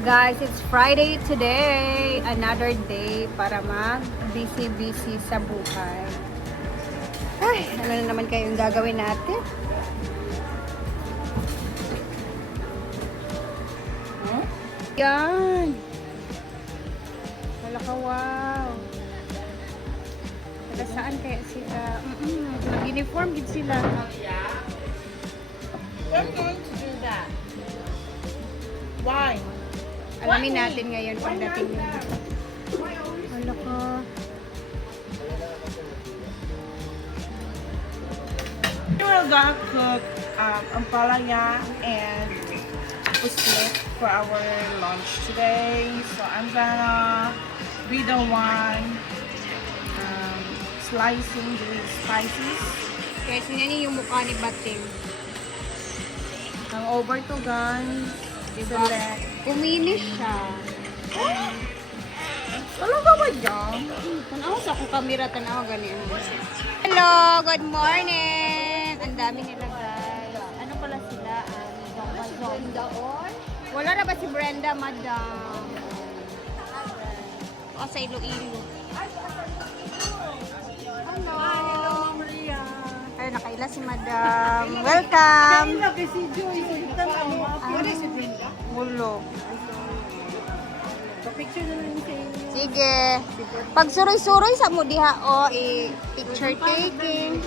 Guys, it's Friday today. Another day para mag-busy-busy sa buhay. Ay, ano na naman kayong gagawin natin? Yan. Wala ka, wow. Taga saan kaya sila? Mag-uniform din sila. We're going to do that. Why? Alamin natin ngayon pagdating nila. Wala ka. We're gonna cook ampalaya and puslet for our lunch today. So I'm gonna be the one slicing the spices. Guys, yan yung mukha ni Bating. Ang over to guys. Diba? Kuminis siya. Talaga ba dyan? Tanaw sa akong kamera, tanaw ganyan. Hello, good morning! Ang dami nila guys. Ano pala sila? Brenda on? Wala na ba si Brenda, madam? O sa Iloilo. Hello! Hello, Maria! Ay, nakaila si madam. Welcome! Mulo. Picture na lang sa inyo. Sige. Pag suroy-suroy sa mo diha o picture taking.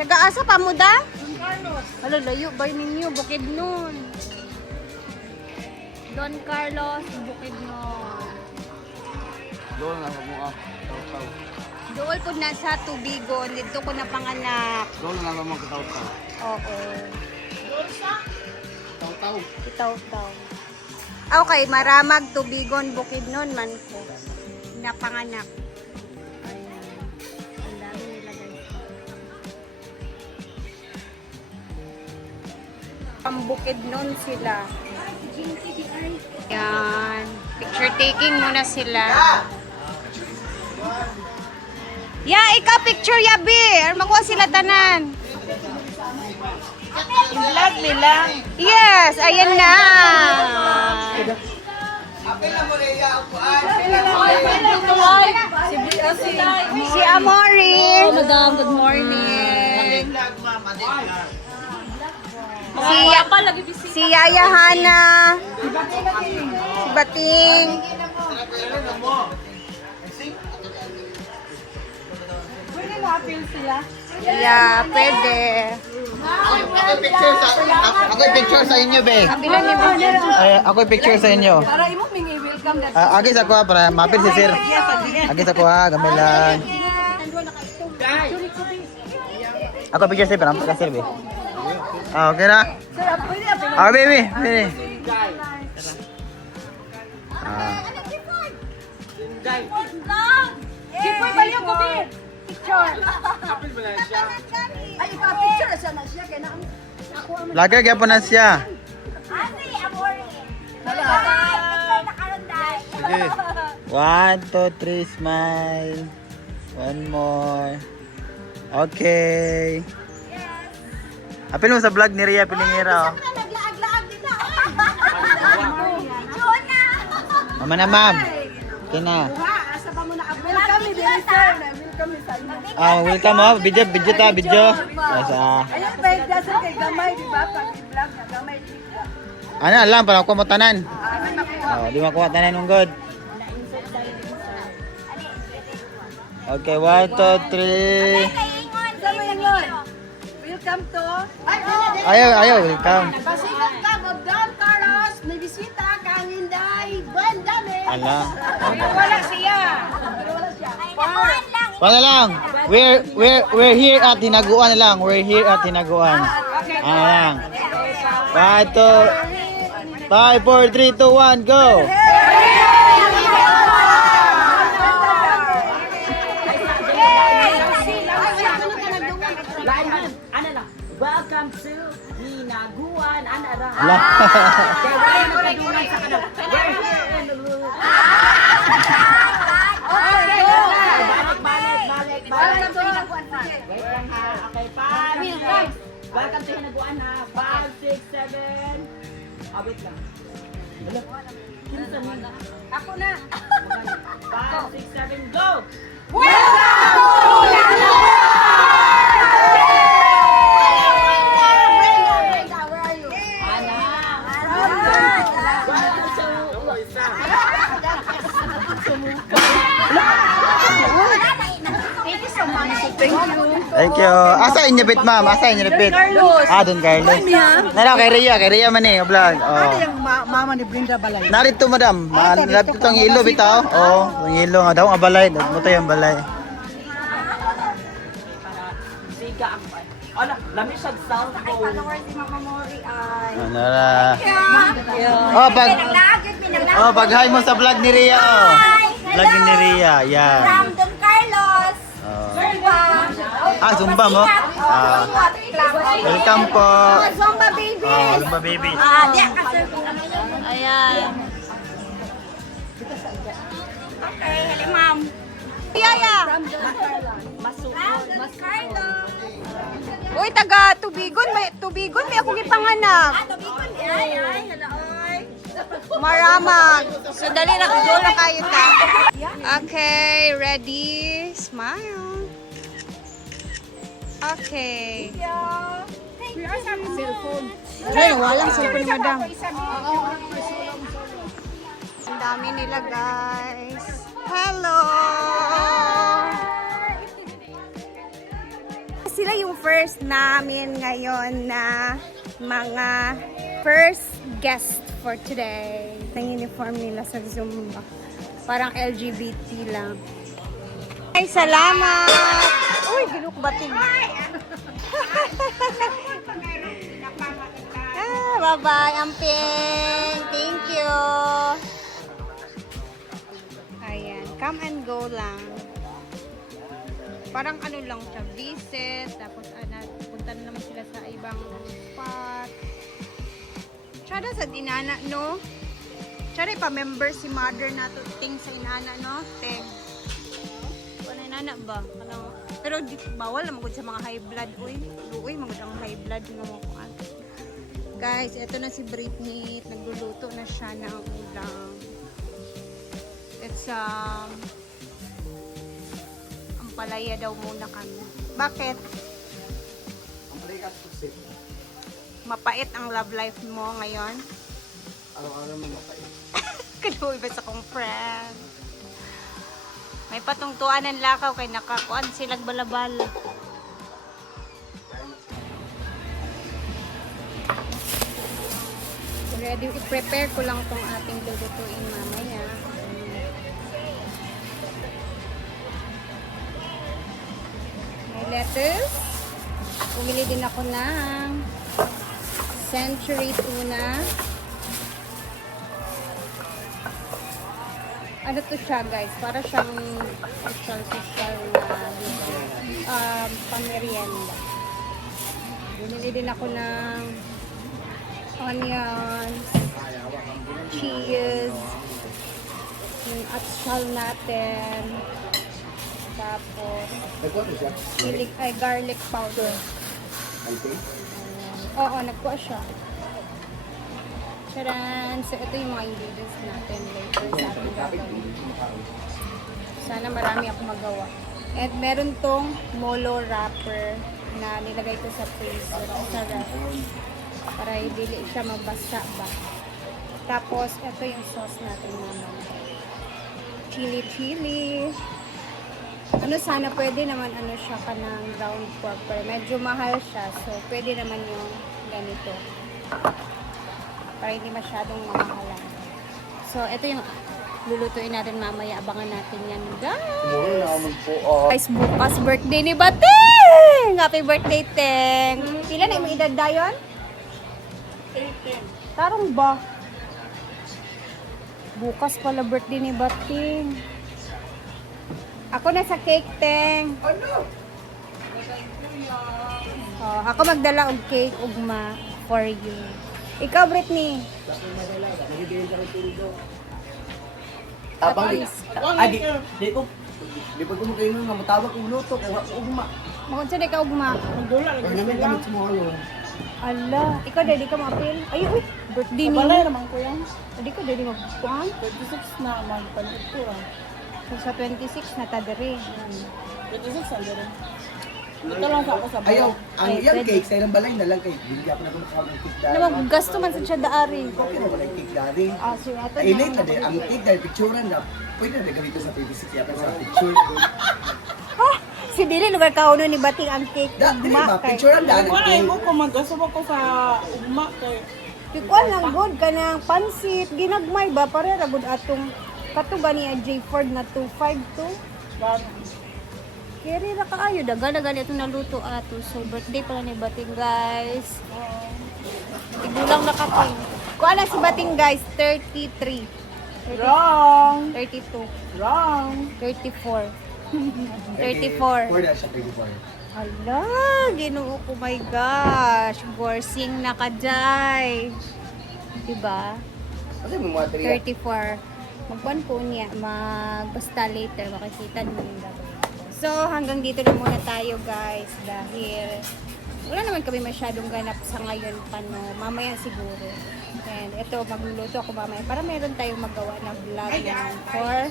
Taga-asa pa mo da? Don Carlos. Hala, layo ba ninyo? Bukid nun. Don Carlos, Bukid nun. Doon na sa mukha. Taw-taw. Dool po na sa Tubigon. Dito ko na panganak. Doon na naman kataw-taw. Oo. Taw-taw. Itaw-taw. Okay, Maramag, Tubigon, Bukid nun man ko. Napanganak. Ayan. Ang dami nila guys. Ang Bukid nun sila. Yan. Picture taking muna sila. Ya, ikaw picture yabi. Makuha sila tanan. I-vlog nila. Yes, ayan na. Si Amori. Oh, madam, good morning. Si Yaya Hana. Si Bating. Pwede ma-appeal sila? Yeah, pwede. Ako'y picture sa inyo, be. Kabilan ni Bating. Ay, ako'y picture sa inyo. Para imo mingi welcome that. Agis ako ha, para mapil si sir. Agis ako ha, gamay lang. Ako picture sir, pero ang sir, be. Ah, okay na? Sir, pwede appeal. Ah, baby, baby. Ah. Kipoy ba yung gabi? Picture. Ay, ipa-picture siya na siya. Kaya na ako ang Vlogger gyapon na siya. Sige. 1, 2, 3, smile. One more. Okay. Apil mo sa vlog ni Ria Pilingera. Oh. Mama na, ma'am. Okay na. asa pa mo na welcome din sir. Welcome sa inyo. Ah, welcome oh. Video ta, video. Asa. Ayun, bait na sir kay gamay, di ba? Pag i-vlog na gamay dito. Ano alam para ko mo tanan. Oh, di makuha tanan ng good. Okay, 1, 2, 3. Sama yun. Welcome to. Ayaw, welcome. Pasingat ka, Bob Don Carlos. May bisita kang Inday. Buendame. Ala. Wala siya. Wala siya. Wala lang. We're here at Hinaguan lang. We're here at Hinaguan. Ano lang. 5, 4, 3, 2, 1, go! Welcome to Hinaguan. Ano ra? Ala. Kaya nakadungan sa kanal. Welcome to Hinaguan. Wait lang ha. Okay, 5, 6. Welcome to Hinaguan ha. 5, 6, 7. Wait lang. Ako na. 5, 6, 7, go! Brenda, where are you? Thank you so much. Thank you. Thank you. Asa inyo pit, ma'am? Asa inyo pit? Ah, Don Carlos. Nara, kay Rhea man eh, vlog. Oh. Yung mama ni Brenda Balay. Narito, madam. Narito itong yelo, bitaw. Oo, yung yelo nga daw, ang balay. Nagmuto yung balay. Siga ang ala, lami siya sound ko. Nara. Oh, pag hi mo sa vlog ni Rhea, oh. Vlog ni Rhea, yan. From Don Carlos. Oh. Zumba. Ah, Zumba mo? Ah, welcome po. Zumba baby. Oh, Zumba baby. Ayan. Okay, hello ma'am. Yaya. From Don Carlos. Uy, taga Tubigon. Tubigon, may akong ipanganak. Tubigon. Ay, hello. Maramag. So, dali na kudola kayo ta. Okay, ready? Smile. Okay. Ay, walang cellphone ni madam. Ang dami nila, guys. Hello! Sila yung first namin ngayon na mga first guest for today. Ang uniform nila sa Zumba. Parang LGBT lang. Ay, salamat! Uy, ginukbating. Bye-bye, Amping. Thank you. Ayan, come and go lang. Parang ano lang siya, visit. Tapos, punta na naman sila sa ibang spot. Tsada sa dinana, no? Tsada pa-member si mother na to. Ting sa inana, no? Ting. Ano inana ba? Ano? Pero bawal na magod sa mga high blood. Uy, magod ang high blood. No? Guys, eto na si Britney. Nagluluto na siya ng ulam. It's ang palaya daw muna kami. Bakit? Mapait ang love life mo ngayon? Araw-araw mo mapait. Kaduwi ba sa kong friend? May patungtuan ng lakaw kay nakakuan silang balabal. Ready, i-prepare ko lang tong ating lulutuin mamaya. May lettuce. Bumili din ako ng century tuna. Ano to siya, guys? Para siyang social na pang-merienda. Bumili din ako ng onions, cheese, yung atsal natin, tapos garlic powder. Oo, nagkuha siya. Charan! So, ito yung mga ingredients natin later sa ating gagawin. Sana marami ako magawa. At meron tong molo wrapper na nilagay ko sa freezer, sa ref, para hindi siya mabasa ba. Tapos, ito yung sauce natin naman. Chili. Ano sana, pwede naman ano siya ka ng ground pork. Pero medyo mahal siya. So, pwede naman yung ganito. Para hindi masyadong mamahalan. So, ito yung lulutuin natin mamaya. Abangan natin yan, guys. Guys, bukas birthday ni Bating! Happy birthday, Teng! Pila na yung edad dayon? 18. Tarong ba? Bukas pala birthday ni Bating. Ako na sa cake, Teng. Oh, ako magdala og cake, ugma, for you. Ikaw, Britney. Abang di ko kayo nga matawag kong luto kay ugma. Makon sa di ka ugma. Kaya namin kami sa mga yun. Ala, ikaw daddy ka ma-appeal? Ay, uy, birthday ni. Balay naman ko yan. Hindi ka daddy mag-kuhan? 26 na magpalit ko ah. So, sa 26 na tadere. 26 ang rin. Ito lang sa ako sa Ayaw, bayaw. ang Ay, iyang pwede. cake, sa ilang balay na lang cake. Hindi ako na kumakaw ng cake Na dahil. maggasto man sa siya daari. Okay na wala yung cake dahil. Ah, so, ato Ay, late na din. Ang cake dahil picturean na. Pwede na gawin sa 26 yata sa picture. Si Dili, lugar kauno ni Bating ang cake. Dili Ugma ba? kay. Picturean dahil ang Wala cake. ko kumagaso ko sa ugma kay. Ikuan lang good ka ng pansit. Ginagmay ba? Pare ragod atong katuba niya J Ford na 252. Kiri ra kaayo daga-daga nito naluto ato. So birthday pala ni Bating guys. Igulang na kapoy. Kuan na si Bating guys 33. Wrong. 32. Wrong. 34. 34. 34 na siya, 34. Hala, ginoo ko, my gosh. Borsing na ka, Jai. Diba? Kasi may mga 34. Magpuan po niya. Basta later, makikita niyo yung gagawin ko. So, hanggang dito na muna tayo, guys. Dahil wala naman kami masyadong ganap sa ngayon pa, no? Mamaya siguro. And ito, magluluto ako mamaya para meron tayong magawa na vlog ng 4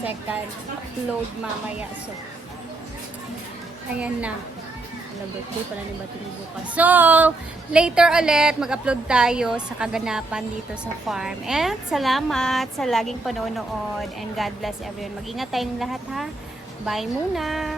seconds upload mamaya. So, ayan na. Birthday pala ni Bating bukas. So, later ulit, mag-upload tayo sa kaganapan dito sa farm. And salamat sa laging panonood. And God bless everyone. Mag-ingat tayong lahat ha. Bye muna.